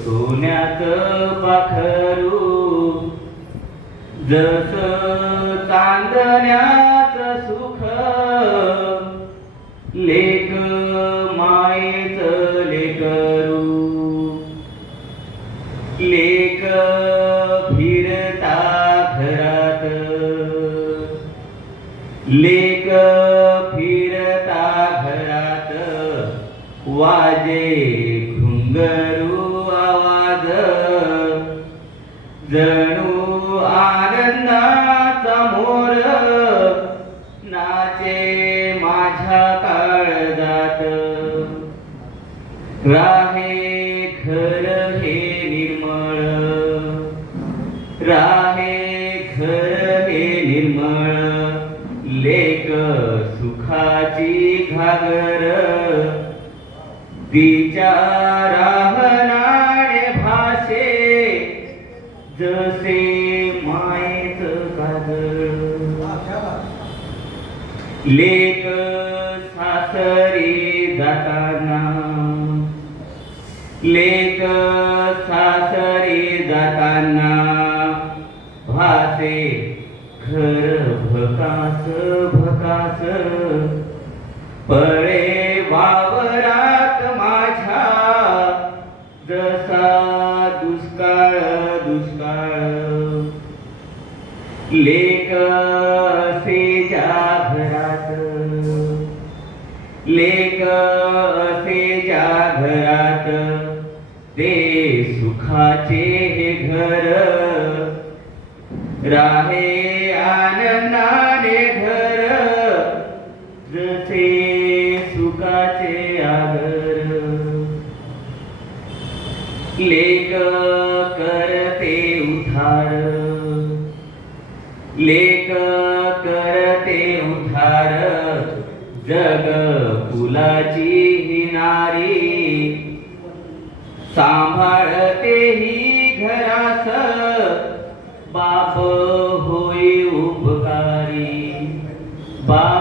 सोन्याच पाखरू जस चांदण्याच सुख लेक मायेच लेकरू. लेक फिरता घरात लेक फिरता घरात वाजे घुंगरू आवाज. जणू आनंदाचा मोर. नाचे माझ्या काळजात. राहे घर हे निर्मळ. राहे घर हे निर्मळ. लेक सुखाची घागर. राहणारे भाषे जसे मायेच कागद लेक सासरी जाताना लेक सासरी जाताना भासे घर भकास भकास पळे लेक असे ज्या घरात लेक असे ज्या घरात ते सुखाचे हे घर। राहे आनंदाने घर। जसे सुखाचे आगर। लेक करते उधार। लेक करते उधार जग फुलाची ही नारी। सांभाळते ही घरास बाप होई उपकारी। बाप